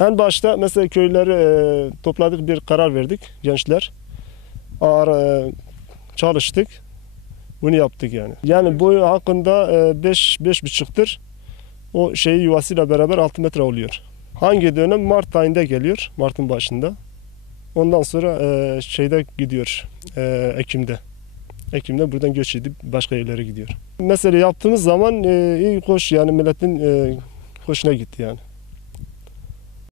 En başta mesela köyleri topladık, bir karar verdik gençler. Ağır çalıştık. Bunu yaptık yani. Yani boyu hakkında 5-5,5'tır. O yuvasıyla beraber 6 metre oluyor. Hangi dönem? Mart ayında geliyor. Mart'ın başında. Ondan sonra gidiyor Ekim'de. Ekim'de buradan göç edip başka yerlere gidiyor. Mesela yaptığımız zaman iyi hoş, yani milletin hoşuna gitti yani.